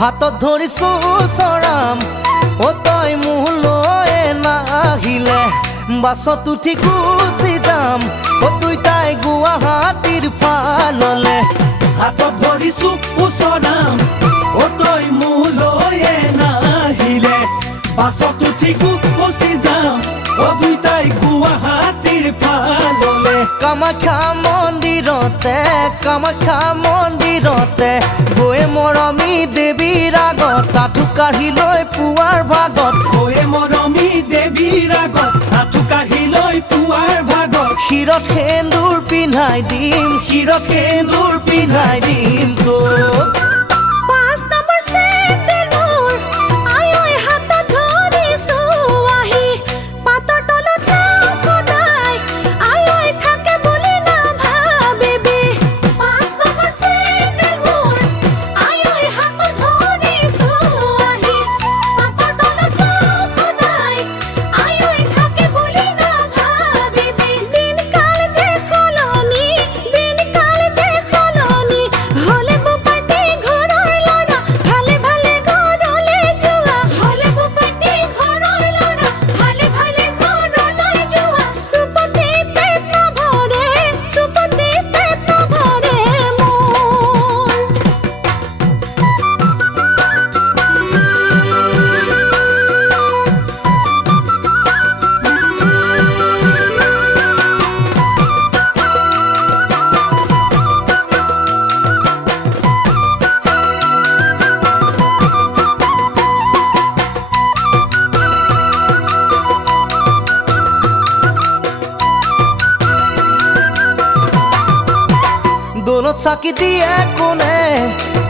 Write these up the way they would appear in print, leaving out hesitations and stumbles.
হাতত ধৰিছো চৰাম অ তই মোলৈ নাহিলে বাছত উঠি গুচি যাম অ তুই তাই গুৱাহাটীৰ ফাললে হাতত ধৰিছো চৰাম অ তই মোলৈ নাহিলে বাছত উঠি গুচি যাম অ তুই তাই গুৱাহাটীৰ ফাললে কামাখ্যা মন্দিৰতে গৈ মৰমী দেৱীৰ আগত আঁঠু কাঢ়ি লৈ পুৱাৰ ভাগত গৈ মৰমী দেৱীৰ আগত আঁঠু কাঢ়ি লৈ পুৱাৰ ভাগত শিৰত সেন্দুৰ পিন্ধাই দিম তোক দোলত চাকি দিয়ে কোনে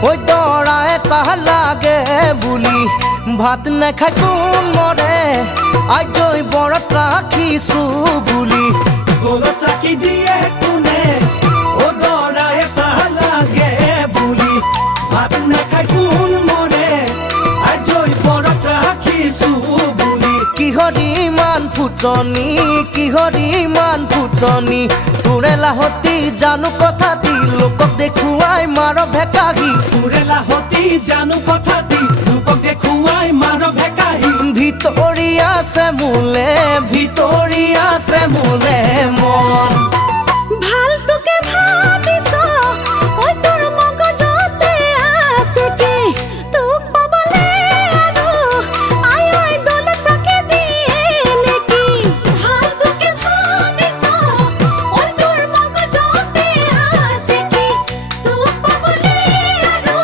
ওই দৰা এটা লাগে বুলি ভাত নেখাই কোন মৰে আজৈ বৰত ৰাখিছো বুলি দোলত চাকি দিয়ে কোনে ও দৰা এটা লাগে বুলি ভাত নেখাই কোন মৰে আজৈ বৰত ৰাখিছো বুলি কিহৰি ইমান ফুটনি তোৰে লাহতি জানো কথা দি লোকক দেখুৱাই মাৰ ভেকাহি তোৰে লাহতি জানো কথা দি লোকক দেখুৱাই মাৰ ভেকাহি ভিতৰি আছে মোলে মন ভাল তোকে ভাবিছ ঐ তোৰ মগজতে আছে কি তোক পাবলে আৰু আই দৌলত চাকি দিয়ে নেকি ভাল তোকে ভাবিছ ঐ তোৰ মগজতে আছে কি তোক পাবলে আৰু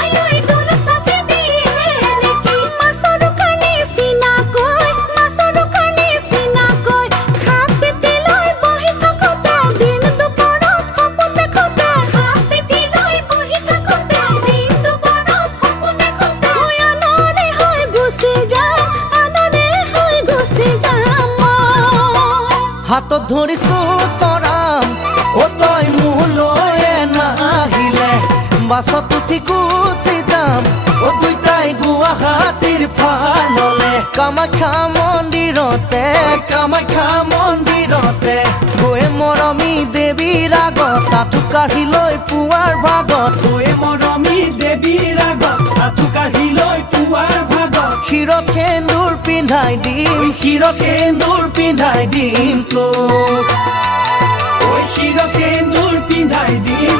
আই দৌলত চাকি দিয়ে নেকি মাছৰ কাৰণে চিনাকৈ খাপ পিটি লৈ বহি থাকোতে দিন দুপৰত সপোন দেখোতে খাপ পিটি লৈ বহি থাকোতে দিন দুপৰত সপোন দেখোতে আনৰে হৈ গুচি যাম হাতত ধৰিছো চৰাম অ তই মোলৈ নাহিলে বাছত উঠি গুচি যাম অ তুই তাই গুৱাহাটীৰ ফাললে কামাখ্যা মন্দিৰতে গৈ মৰমী দেৱীৰ আগত আঁঠু কাঢ়ি লৈ পুৱাৰ ভাগত গৈ মৰমী দেৱীৰ আগত আঁঠু কাঢ়ি লৈ পুৱাৰ ভাগত শিৰত সেন্দুৰ পিন্ধাই দিম তোক ঐ শিৰত সেন্দুৰ পিন্ধাই দিম